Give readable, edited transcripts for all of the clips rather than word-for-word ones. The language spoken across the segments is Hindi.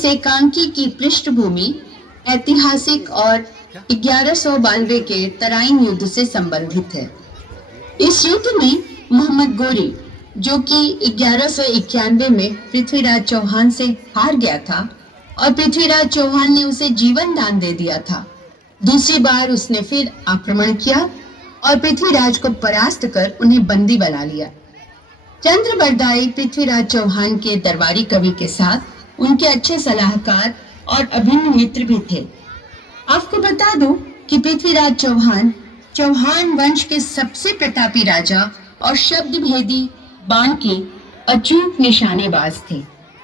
इस एकांकी की पृष्ठभूमि ऐतिहासिक और 1192 के तराइन युद्ध से संबंधित है। इस युद्ध में मोहम्मद गोरी, जो कि 1191 में पृथ्वीराज चौहान से हार गया था और पृथ्वीराज चौहान ने उसे जीवन दान दे दिया था, दूसरी बार उसने फिर आक्रमण किया और पृथ्वीराज को परास्त कर उन्हें बंदी बना लिया। चंद्रबरदाई पृथ्वीराज चौहान के दरबारी कवि के साथ उनके अच्छे सलाहकार और अभिन्न मित्र भी थे। आपको बता दूं कि पृथ्वीराज चौहान चौहान वंश के सबसे प्रतापी राजा और शब्द भेदी बाण के अचूक निशानेबाज थे,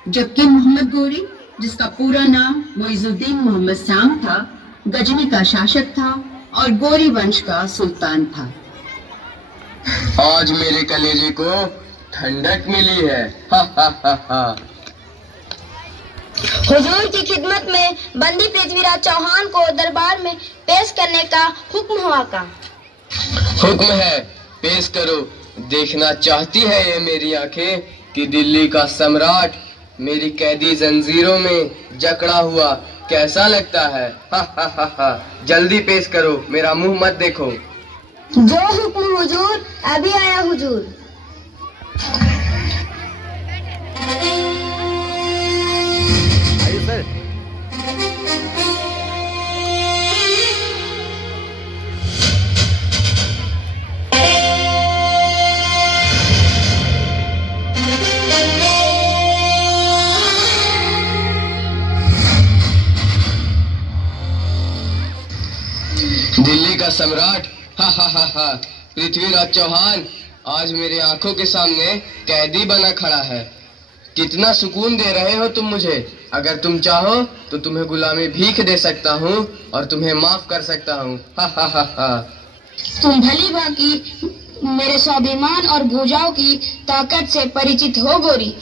जबकि मोहम्मद गोरी, जिसका पूरा नाम मुइजुद्दीन मोहम्मद शाम था, गजनी का शासक था और गोरी वंश का सुल्तान था। आज मेरे कलेजे को ठंडक मिली है। हा हा हा हा। हुजूर की खिदमत में बंदी पृथ्वीराज चौहान को दरबार में पेश करने का हुक्म हुआ का। हुक्म है, पेश करो। देखना चाहती है ये मेरी आंखें कि दिल्ली का सम्राट मेरी कैदी जंजीरों में जकड़ा हुआ कैसा लगता है। हा हा हा हा। जल्दी पेश करो, मेरा मुंह मत देखो। जो हुक्म हुजूर, अभी आया हुजूर। दिल्ली का सम्राट, हा हा हा हा, पृथ्वीराज चौहान आज मेरी आंखों के सामने कैदी बना खड़ा है। कितना सुकून दे रहे हो तुम मुझे। अगर तुम चाहो तो तुम्हें गुलामी भीख दे सकता हूँ और तुम्हें माफ कर सकता हूँ। हा हा हा हा। तुम भली भांति मेरे स्वाभिमान और भुजाओं की ताकत से परिचित हो गोरी।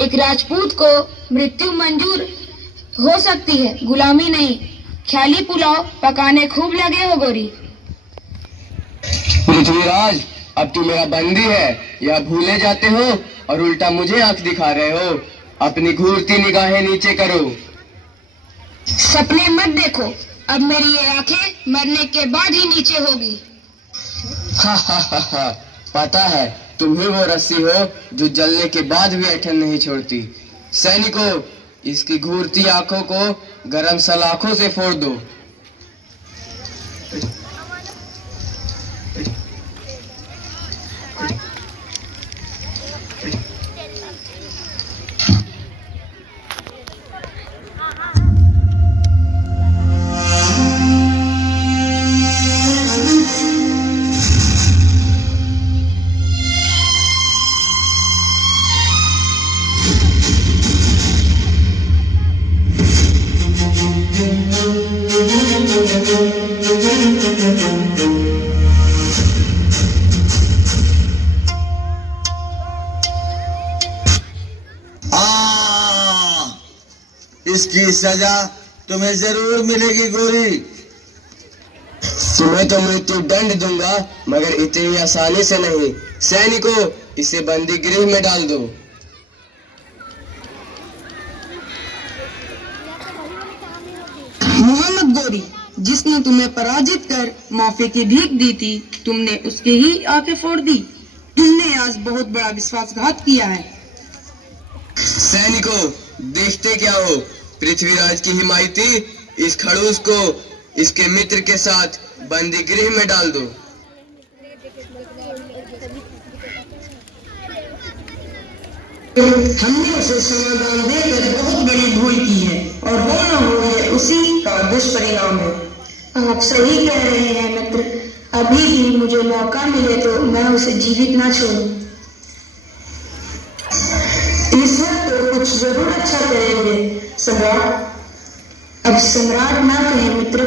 एक राजपूत को मृत्यु मंजूर हो सकती है, गुलामी नहीं। ख्याली पुलाव पकाने खूब लगे हो गोरी। पृथ्वीराज, अब तू मेरा बंदी है, यह भूले जाते हो और उल्टा मुझे आंख दिखा रहे हो। अपनी घूरती निगाहें नीचे करो। सपने मत देखो, अब मेरी ये आंखें मरने के बाद ही नीचे होगी। हा हा हा हा। पता है तुम ही वो रस्सी हो जो जलने के बाद भी ऐठन नहीं छोड़ती। सैनिकों, इसकी घूरती आंखों को गरम सलाखों से फोड़ दो। इसकी सजा तुम्हें जरूर मिलेगी गोरी। तुम्हें तो मृत्यु दंड दूंगा, मगर इतनी आसानी से नहीं। सैनिकों, इसे बंदी गृह में डाल दो। मोहम्मद गोरी, जिसने तुम्हें पराजित कर माफी की भीख दी थी, तुमने उसके ही आंखें फोड़ दी। तुमने आज बहुत बड़ा विश्वासघात किया है। सैनिकों, देखते क्या हो। पृथ्वीराज की हिमायती इस खड़ूस को इसके मित्र के साथ बंदी गृह में डाल दो। हमने उसे समाधान देकर बहुत बड़ी भूल की है और वो न हो ये उसी का दुष्परिणाम है। आप सही कह रहे हैं मित्र। अभी भी मुझे मौका मिले तो मैं उसे जीवित ना छोड़ूं। ईश्वर तो कुछ जरूर अच्छा करेंगे सम्राट। अब सम्राट ना कहे मित्र।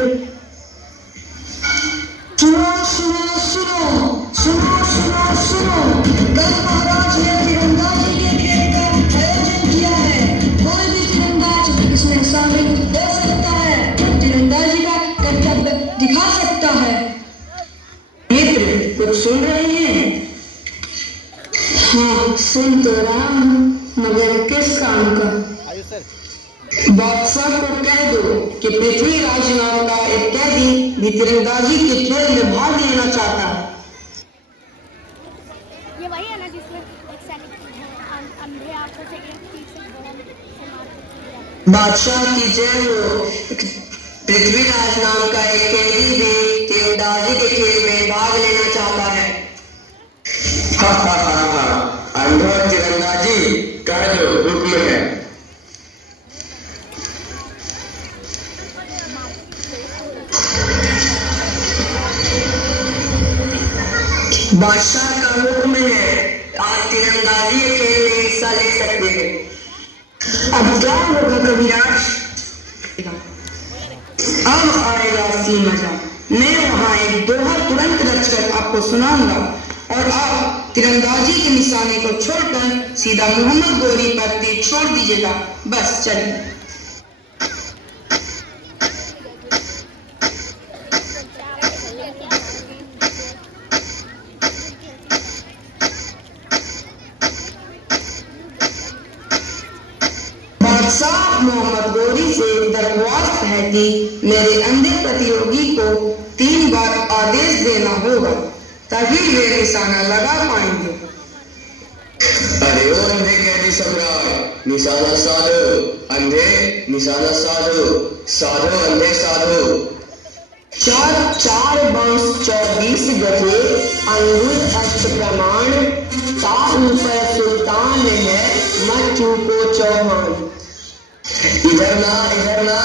सुनो सुनो सुनो सुनो सुनो सुनो, कल महाराज ने तीरंदाजी के खेल का आयोजन किया है। कोई भी तीरंदाज इसमें शामिल हो सकता है, तीरंदाजी का कर्तव्य दिखा सकता है। मित्र, कुछ सुन रहे हैं? हाँ, सुन तो रहा हूँ, मगर किस काम का? बादशाह को कह दो कि पृथ्वीराज नाम का एक कैदी भी तीरंदाजी के खेल में भाग लेना चाहता है। ये वही है ना जिसमें एक सैनिक अंधे आंखों से एक तीर से बम से मार के बादशाह की जय हो। पृथ्वीराज नाम का एक कैदी भी तीरंदाजी के खेल में भाग लेना चाहता है। हा हा हा हा, अंधा तीरंदाजी कह दो, हुक्म है। बादशाह का हुक्म है, आप तीरंदाजी के खेल में हिस्सा ले सकते हैं। अब क्या होगा कविराज? अब आएगा असली मजा। मैं वहां एक दोहा तुरंत रचकर आपको सुनाऊंगा और आप तीरंदाजी के निशाने को छोड़कर सीधा मोहम्मद गोरी पर तीर छोड़ दीजिएगा। बस चलिए। बादशाह मोहम्मद गोरी से दरख्वास्त है कि मेरे अंधे प्रतियोगी को 3 बार आदेश देना होगा, तभी वे निशाना लगा पाएंगे। अरे ओ अंधे कैदी सम्राट, निशाना साधो। अंधे निशाना साधो, साधो अंधे साधो। 4 बांस 24 गजे, अंगुल अष्ट प्रमाण, ता ऊपर सुल्तान है, मत चूको चौहान। इधर ना, इधर ना,